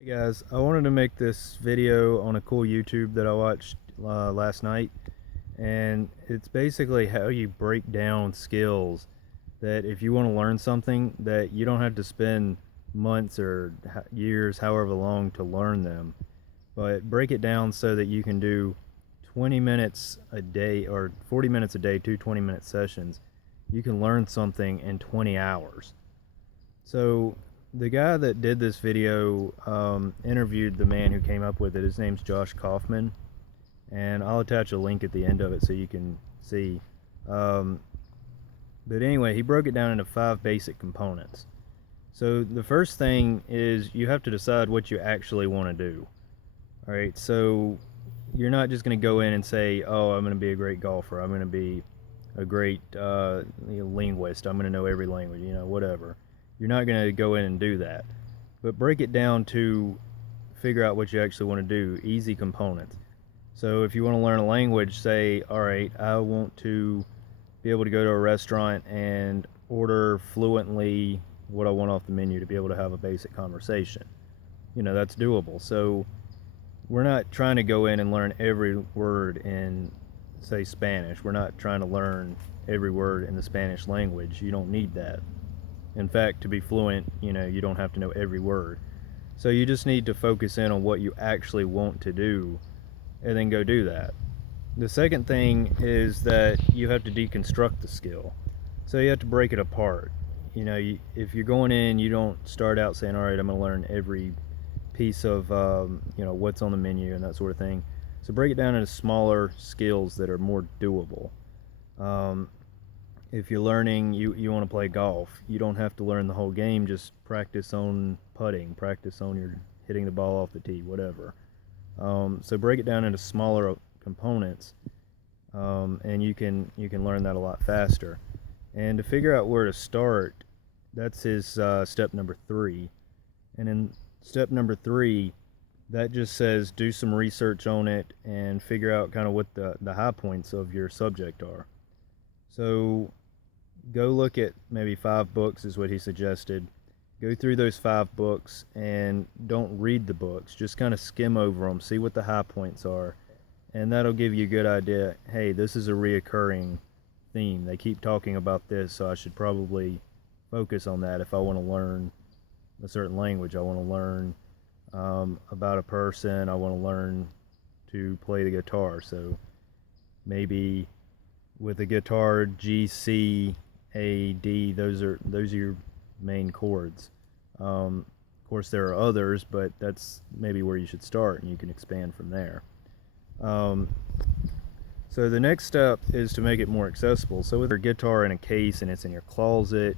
Hey guys, I wanted to make this video on a cool YouTube that I watched last night, and it's basically how you break down skills that if you want to learn something that you don't have to spend months or years, however long, to learn them, but break it down so that you can do 20 minutes a day or 40 minutes a day, 20-minute sessions. You can learn something in 20 hours. So the guy that did this video interviewed the man who came up with it. His name's Josh Kaufman, and I'll attach a link at the end of it so you can see. Um, but anyway, he broke it down into 5 basic components. So the first thing is you have to decide what you actually want to do. All right, so you're not just going to go in and say, "Oh, I'm going to be a great golfer. I'm going to be a great linguist. I'm going to know every language, whatever." You're not going to go in and do that. But break it down to figure out what you actually want to do, easy components. So if you want to learn a language, say, all right, I want to be able to go to a restaurant and order fluently what I want off the menu to be able to have a basic conversation. That's doable. So we're not trying to go in and learn every word in, say, Spanish. We're not trying to learn every word in the Spanish language. You don't need that. In fact, to be fluent, you don't have to know every word. So you just need to focus in on what you actually want to do and then go do that. The second thing is that you have to deconstruct the skill. So you have to break it apart. If you're going in, you don't start out saying, all right, I'm going to learn every piece of, what's on the menu and that sort of thing. So break it down into smaller skills that are more doable. If you're learning, you want to play golf, you don't have to learn the whole game. Just practice on putting, practice on your hitting the ball off the tee, whatever. So break it down into smaller components, and you can learn that a lot faster. And to figure out where to start, that's his step number 3. And in step number 3, that just says do some research on it and figure out kind of what the high points of your subject are. So go look at maybe 5 books is what he suggested. Go through those 5 books and don't read the books. Just kind of skim over them, see what the high points are, and that'll give you a good idea. Hey, this is a reoccurring theme. They keep talking about this, so I should probably focus on that if I want to learn a certain language. I want to learn about a person. I want to learn to play the guitar. So maybe with the guitar, G, C, A, D, those are your main chords. Of course, there are others, but that's maybe where you should start, and you can expand from there. So the next step is to make it more accessible. So with your guitar in a case and it's in your closet,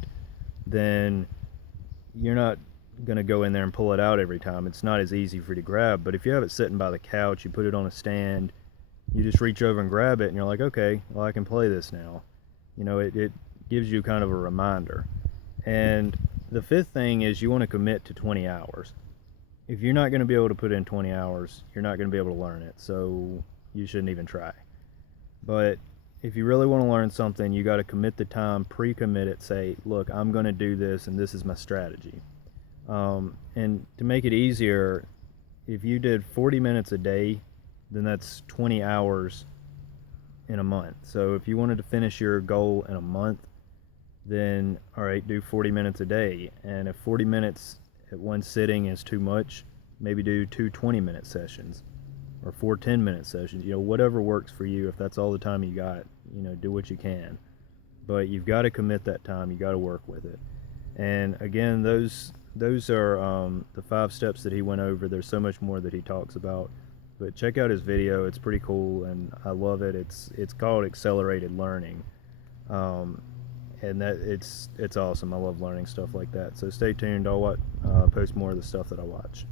then you're not going to go in there and pull it out every time. It's not as easy for you to grab. But if you have it sitting by the couch, you put it on a stand, you just reach over and grab it, and you're like, okay, well, I can play this now. It gives you kind of a reminder. And the 5th thing is you want to commit to 20 hours. If you're not going to be able to put in 20 hours, you're not going to be able to learn it. So you shouldn't even try. But if you really want to learn something, you got to commit the time, pre-commit it, say, look, I'm going to do this, and this is my strategy. And to make it easier, if you did 40 minutes a day, then that's 20 hours in a month. So if you wanted to finish your goal in a month, then all right, do 40 minutes a day. And if 40 minutes at one sitting is too much, maybe do 2 20-minute sessions or 4 10-minute sessions. Whatever works for you. If that's all the time you got, do what you can. But you've got to commit that time. You got to work with it. And again, those are the 5 steps that he went over. There's so much more that he talks about. But check out his video. It's pretty cool, and I love it. It's called Accelerated Learning, and that it's awesome. I love learning stuff like that. So stay tuned. I'll post more of the stuff that I watch.